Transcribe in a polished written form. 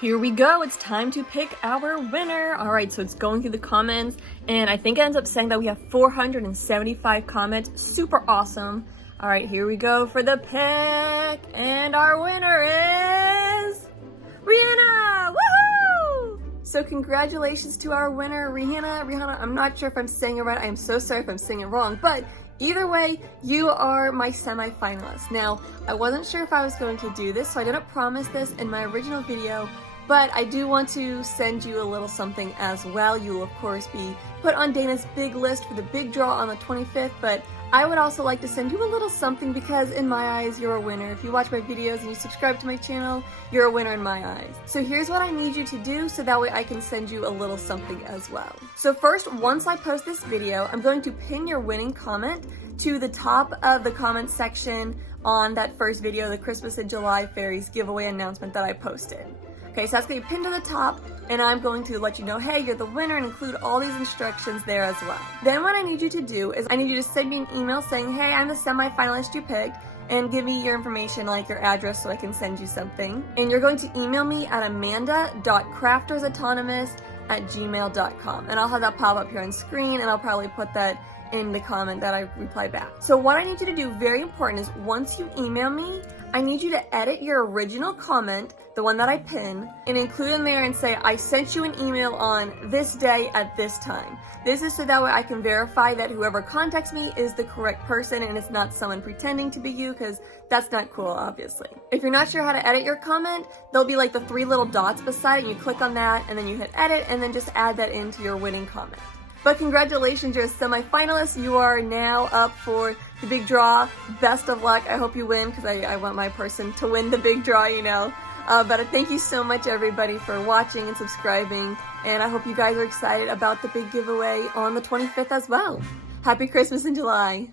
Here we go, it's time to pick our winner. All right, so it's going through the comments, and I think it ends up saying that we have 475 comments. Super awesome. All right, here we go for the pick, and our winner is Rihanna. Woohoo! So congratulations to our winner, Rihanna. Rihanna, I'm not sure if I'm saying it right. I am so sorry if I'm saying it wrong, but either way, you are my semi-finalist. Now, I wasn't sure if I was going to do this, so I didn't promise this in my original video, but I do want to send you a little something as well. You will, of course, be put on Dana's big list for the big draw on the 25th, but I would also like to send you a little something because in my eyes, you're a winner. If you watch my videos and you subscribe to my channel, you're a winner in my eyes. So here's what I need you to do so that way I can send you a little something as well. So first, once I post this video, I'm going to pin your winning comment to the top of the comment section on that first video, the Christmas in July Fairies giveaway announcement that I posted. Okay, so that's going to be pinned to the top, and I'm going to let you know, hey, you're the winner, and include all these instructions there as well. Then what I need you to do is I need you to send me an email saying, hey, I'm the semi-finalist you picked, and give me your information, like your address, so I can send you something. And you're going to email me at amanda.craftersautonomous@gmail.com, and I'll have that pop up here on screen, and I'll probably put that in the comment that I reply back. So what I need you to do, very important, is once you email me, I need you to edit your original comment, the one that I pin, and include in there and say, I sent you an email on this day at this time. This is so that way I can verify that whoever contacts me is the correct person and it's not someone pretending to be you, because that's not cool, obviously. If you're not sure how to edit your comment, there'll be like the 3 little dots beside it, and you click on that, and then you hit edit, and then just add that into your winning comment. But congratulations, you're a semi-finalist. You are now up for the big draw. Best of luck. I hope you win, because I want my person to win the big draw, you know. But thank you so much, everybody, for watching and subscribing. And I hope you guys are excited about the big giveaway on the 25th as well. Happy Christmas in July.